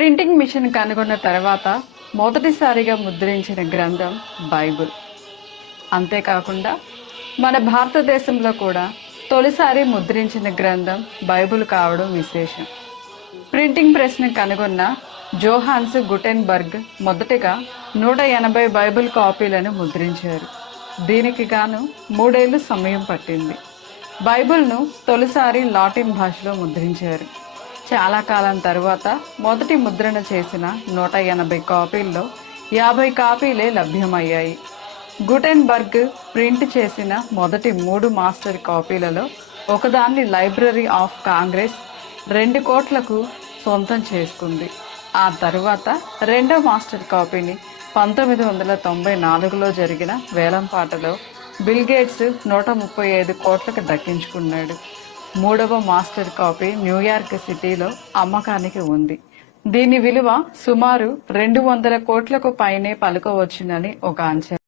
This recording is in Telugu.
ప్రింటింగ్ మిషన్ కనుగొన్న తర్వాత మొదటిసారిగా ముద్రించిన గ్రంథం బైబిల్. అంతేకాకుండా మన భారతదేశంలో కూడా తొలిసారి ముద్రించిన గ్రంథం బైబిల్ కావడం విశేషం. ప్రింటింగ్ ప్రెస్ను కనుగొన్న జోహాన్స్ గుటెన్బర్గ్ మొదటగా 180 బైబిల్ కాపీలను ముద్రించారు. దీనికి గాను 3 ఏళ్లు సమయం పట్టింది. బైబిల్ను తొలిసారి లాటిన్ భాషలో ముద్రించారు. చాలా కాలం తరువాత మొదటి ముద్రణ చేసిన 180 కాపీల్లో 50 కాపీలే లభ్యమయ్యాయి. గుటెన్బర్గ్ ప్రింట్ చేసిన మొదటి 3 మాస్టర్ కాపీలలో ఒకదాన్ని లైబ్రరీ ఆఫ్ కాంగ్రెస్ 2 కోట్లకు సొంతం చేసుకుంది. ఆ తరువాత రెండో మాస్టర్ కాపీని 1994లో జరిగిన వేలంపాటలో బిల్ గేట్స్ 135 కోట్లకు దక్కించుకున్నాడు. 3వ మాస్టర్ కాపీ న్యూయార్క్ సిటీలో అమ్మకానికి ఉంది. దీని విలువ సుమారు 200 కోట్లకు పైనే పలుకవచ్చునని ఒక అంచనా.